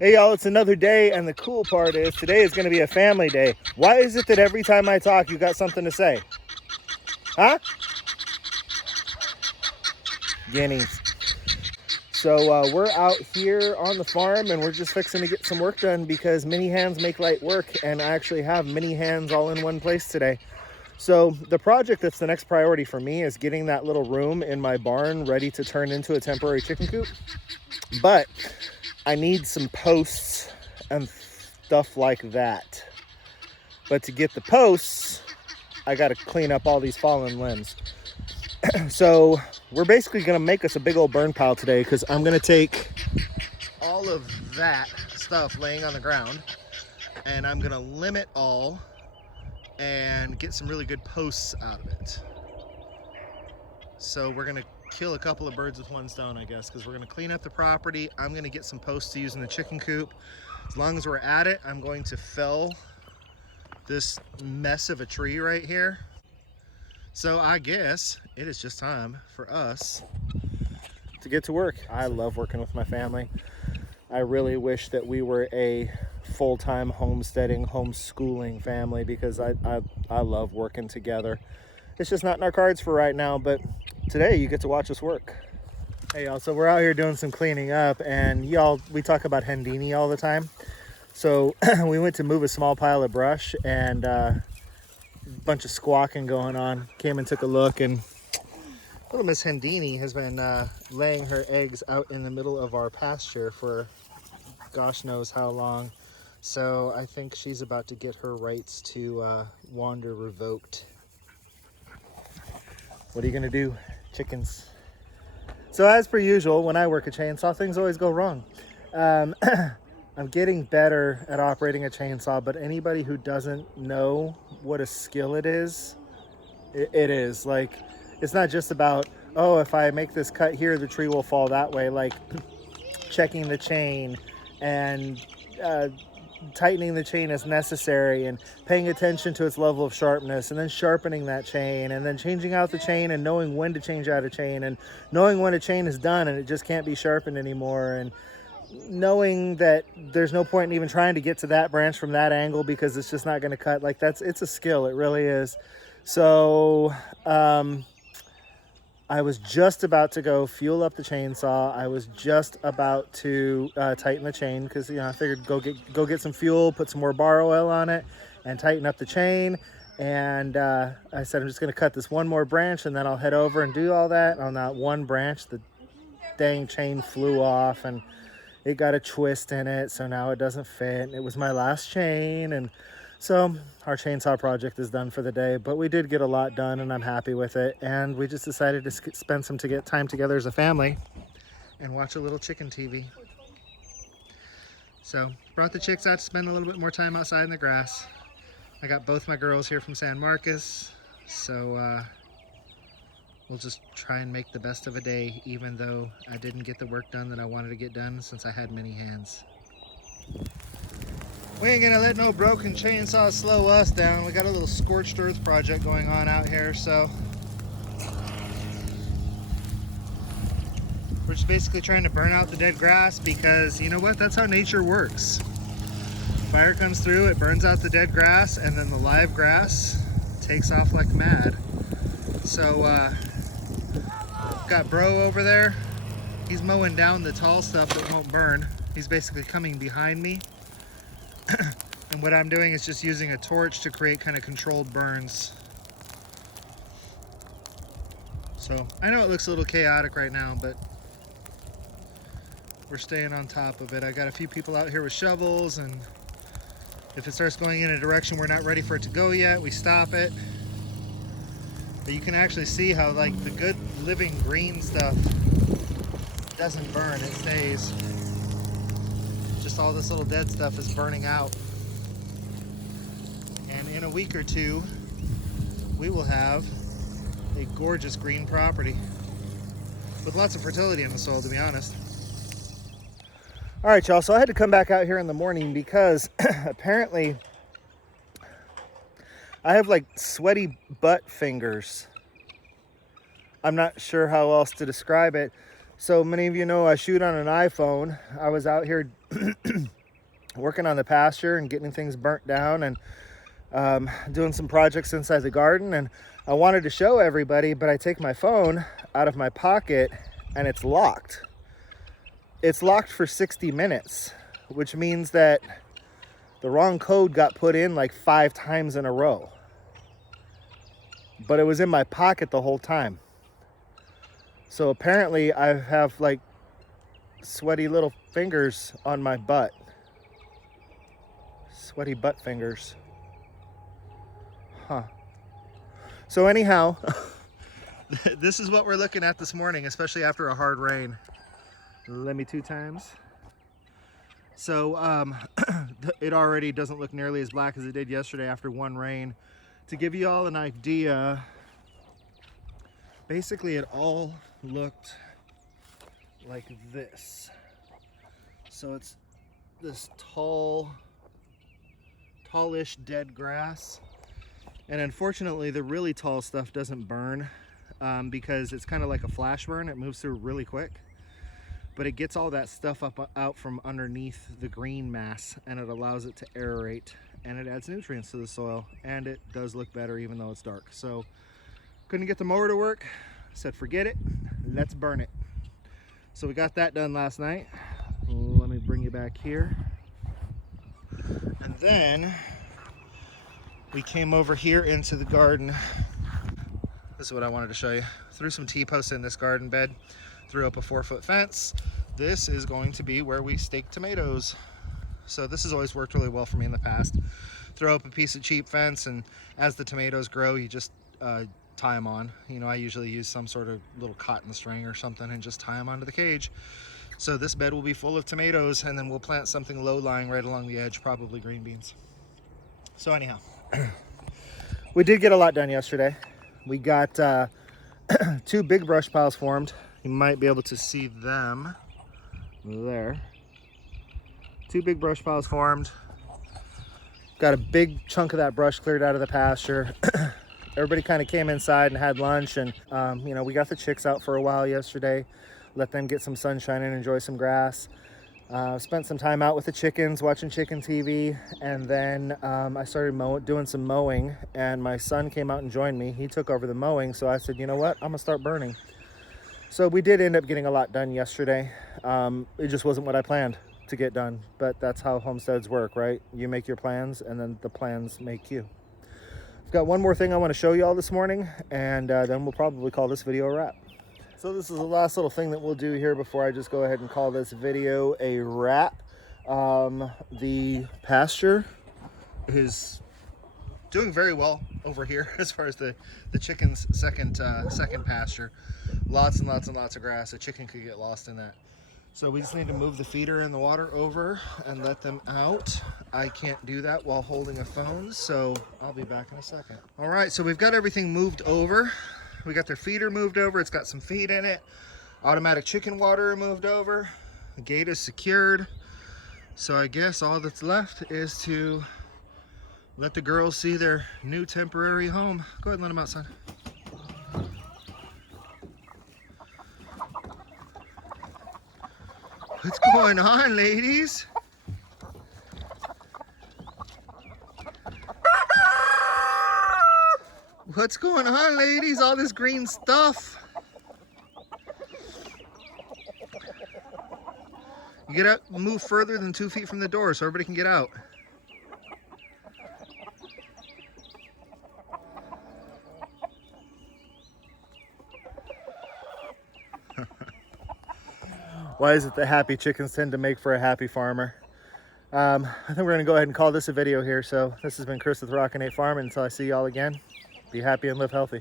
Hey y'all, it's another day, and the cool part is today is going to be a family day. Why is it that every time I talk you got something to say? Huh? Guineas. So we're out here on the farm and we're just fixing to get some work done because many hands make light work, and I actually have many hands all in one place today. So the project that's the next priority for me is getting that little room in my barn ready to turn into a temporary chicken coop. But I need some posts and stuff like that. But to get the posts, I got to clean up all these fallen limbs. So we're basically going to make us a big old burn pile today, because I'm going to take all of that stuff laying on the ground and I'm going to limb it all and get some really good posts out of it. So we're going to kill a couple of birds with one stone, I guess, because we're going to clean up the property. I'm going to get some posts to use in the chicken coop. As long as we're at it, I'm going to fell this mess of a tree right here. So I guess it is just time for us to get to work. I love working with my family. I really wish that we were a full-time homesteading, homeschooling family, because I love working together. It's just not in our cards for right now, but today you get to watch us work. Hey y'all, so we're out here doing some cleaning up, and y'all, we talk about Hendini all the time. So we went to move a small pile of brush, and a bunch of squawking going on. Came and took a look, and little Miss Hendini has been laying her eggs out in the middle of our pasture for gosh knows how long. So I think she's about to get her rights to wander revoked. What are you gonna do, chickens? So as per usual, when I work a chainsaw, things always go wrong. I'm getting better at operating a chainsaw, but anybody who doesn't know what a skill it is, it is. Like, it's not just about, oh, if I make this cut here, the tree will fall that way. Like, checking the chain and tightening the chain as necessary, and paying attention to its level of sharpness, and then sharpening that chain, and then changing out the chain, and knowing when to change out a chain, and knowing when a chain is done and it just can't be sharpened anymore, and knowing that there's no point in even trying to get to that branch from that angle because it's just not going to cut. Like, it's a skill, it really is. So I was just about to go fuel up the chainsaw. I was just about to tighten the chain, because I figured go get some fuel, put some more bar oil on it, and tighten up the chain. And I said, I'm just going to cut this one more branch, and then I'll head over and do all that. On that one branch, the dang chain flew off, and it got a twist in it, so now it doesn't fit. It was my last chain, and so our chainsaw project is done for the day, but we did get a lot done, and I'm happy with it. And we just decided to spend some time together as a family and watch a little chicken TV. So brought the chicks out to spend a little bit more time outside in the grass. I got both my girls here from San Marcos, so we'll just try and make the best of a day, even though I didn't get the work done that I wanted to get done since I had many hands. We ain't gonna let no broken chainsaw slow us down. We got a little Scorched Earth project going on out here, so we're just basically trying to burn out the dead grass, because you know what? That's how nature works. Fire comes through, it burns out the dead grass, and then the live grass takes off like mad. So got bro over there. He's mowing down the tall stuff that won't burn. He's basically coming behind me. And what I'm doing is just using a torch to create kind of controlled burns. So I know it looks a little chaotic right now, but we're staying on top of it. I got a few people out here with shovels, and if it starts going in a direction we're not ready for it to go yet, we stop it. But you can actually see how, like, the good living green stuff doesn't burn, it stays. Just all this little dead stuff is burning out. And in a week or two, we will have a gorgeous green property with lots of fertility in the soil, to be honest. All right, y'all, so I had to come back out here in the morning because apparently I have like sweaty butt fingers. I'm not sure how else to describe it. So many of you know I shoot on an iPhone. I was out here working on the pasture and getting things burnt down, and doing some projects inside the garden. And I wanted to show everybody, but I take my phone out of my pocket and it's locked. It's locked for 60 minutes, which means that the wrong code got put in like 5 times in a row. But it was in my pocket the whole time. So apparently I have like sweaty little fingers on my butt. Sweaty butt fingers. Huh. So anyhow, this is what we're looking at this morning, especially after a hard rain. Let me 2 times. So it already doesn't look nearly as black as it did yesterday after one rain. To give you all an idea, basically it all looked like this. So it's this tallish dead grass. And unfortunately, the really tall stuff doesn't burn because it's kind of like a flash burn. It moves through really quick. But it gets all that stuff out from underneath the green mass, and it allows it to aerate, and it adds nutrients to the soil, and it does look better even though it's dark. So couldn't get the mower to work. Said forget it, let's burn it. So we got that done last night. Let me bring you back here. And then we came over here into the garden. This is what I wanted to show you. Threw some T-posts in this garden bed, threw up a 4-foot fence. This is going to be where we stake tomatoes. So this has always worked really well for me in the past. Throw up a piece of cheap fence, and as the tomatoes grow, you just tie them on. You know, I usually use some sort of little cotton string or something and just tie them onto the cage. So this bed will be full of tomatoes, and then we'll plant something low-lying right along the edge, probably green beans. So anyhow, we did get a lot done yesterday. We got 2 big brush piles formed. You might be able to see them there. 2 big brush piles formed. Got a big chunk of that brush cleared out of the pasture. Everybody kind of came inside and had lunch, and you know, we got the chicks out for a while yesterday. Let them get some sunshine and enjoy some grass. Spent some time out with the chickens, watching chicken TV, and then I started doing some mowing, and my son came out and joined me. He took over the mowing, so I said, you know what, I'm gonna start burning. So we did end up getting a lot done yesterday. It just wasn't what I planned to get done, but that's how homesteads work, right? You make your plans, and then the plans make you. I've got one more thing I want to show you all this morning, and then we'll probably call this video a wrap. So this is the last little thing that we'll do here before I just go ahead and call this video a wrap. The pasture is doing very well over here as far as the chicken's second pasture. Lots and lots and lots of grass. A chicken could get lost in that. So we just need to move the feeder and the water over and let them out. I can't do that while holding a phone, so I'll be back in a second. All right, so we've got everything moved over. We got their feeder moved over. It's got some feed in it. Automatic chicken water moved over. The gate is secured. So I guess all that's left is to let the girls see their new temporary home. Go ahead and let them outside. What's going on, ladies? What's going on, ladies? All this green stuff. You get out, move further than 2 feet from the door so everybody can get out. Why is it that happy chickens tend to make for a happy farmer? I think we're gonna go ahead and call this a video here. So this has been Chris with Rockin Farm, and until I see y'all again, be happy and live healthy.